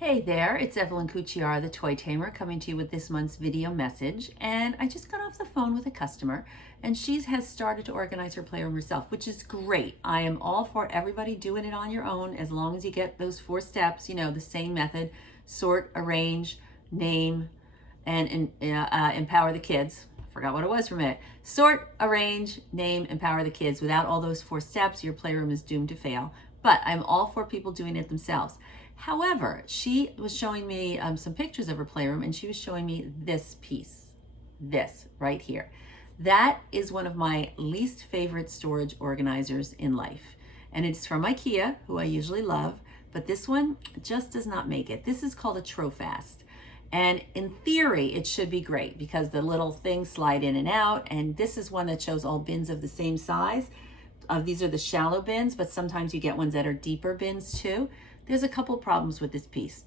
Hey there, it's Evelyn Cucciara, the Toy Tamer, coming to you with this month's video message. And I just got off the phone with a customer, and she has started to organize her playroom herself, which is great. I am all for everybody doing it on your own, as long as you get those 4 steps, the same method: sort, arrange, name, and empower the kids. I forgot what it was for a minute. Sort, arrange, name, empower the kids. Without all those 4 steps, your playroom is doomed to fail. But I'm all for people doing it themselves. However, she was showing me some pictures of her playroom, and she was showing me this piece, this right here. That is one of my least favorite storage organizers in life. And it's from IKEA, who I usually love, but this one just does not make it. This is called a Trofast. And in theory, it should be great because the little things slide in and out. And this is one that shows all bins of the same size. These are the shallow bins, but sometimes you get ones that are deeper bins too. There's a couple problems with this piece.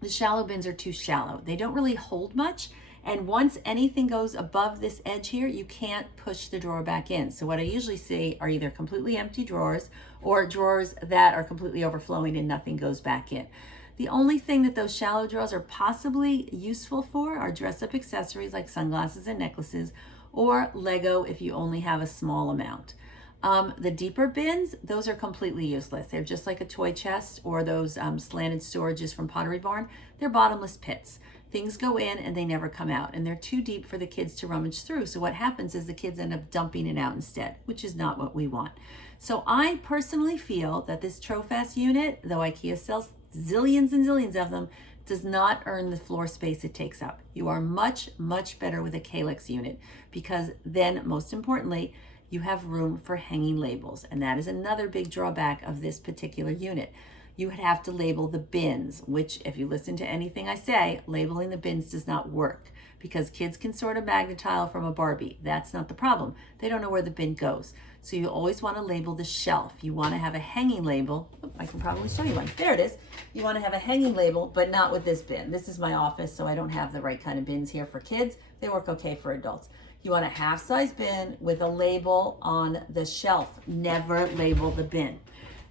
The shallow bins are too shallow. They don't really hold much. And once anything goes above this edge here, you can't push the drawer back in. So what I usually see are either completely empty drawers or drawers that are completely overflowing and nothing goes back in. The only thing that those shallow drawers are possibly useful for are dress-up accessories like sunglasses and necklaces, or Lego if you only have a small amount. The deeper bins, those are completely useless. They're just like a toy chest or those slanted storages from Pottery Barn. They're bottomless pits. Things go in and they never come out, and they're too deep for the kids to rummage through. So what happens is the kids end up dumping it out instead, which is not what we want. So I personally feel that this Trofast unit, though IKEA sells zillions and zillions of them, does not earn the floor space it takes up. You are much, much better with a Calyx unit, because then, most importantly, you have room for hanging labels. And that is another big drawback of this particular unit. You would have to label the bins, which, if you listen to anything I say, labeling the bins does not work, because kids can sort a magnet tile from a Barbie. That's not the problem. They don't know where the bin goes. So you always want to label the shelf. You want to have a hanging label. Oh, I can probably show you one. There it is. You want to have a hanging label, but not with this bin. This is my office, so I don't have the right kind of bins here for kids. They work okay for adults. You want a half-size bin with a label on the shelf. Never label the bin.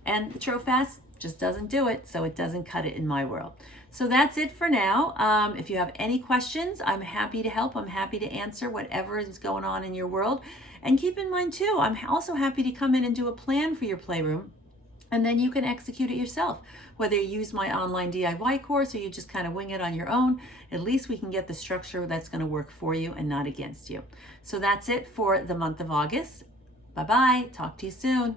And the Trofast just doesn't do it, so it doesn't cut it in my world. So that's it for now. If you have any questions, I'm happy to help. I'm happy to answer whatever is going on in your world. And keep in mind too, I'm also happy to come in and do a plan for your playroom, and then you can execute it yourself. Whether you use my online DIY course or you just kind of wing it on your own, at least we can get the structure that's going to work for you and not against you. So that's it for the month of August. Bye-bye. Talk to you soon.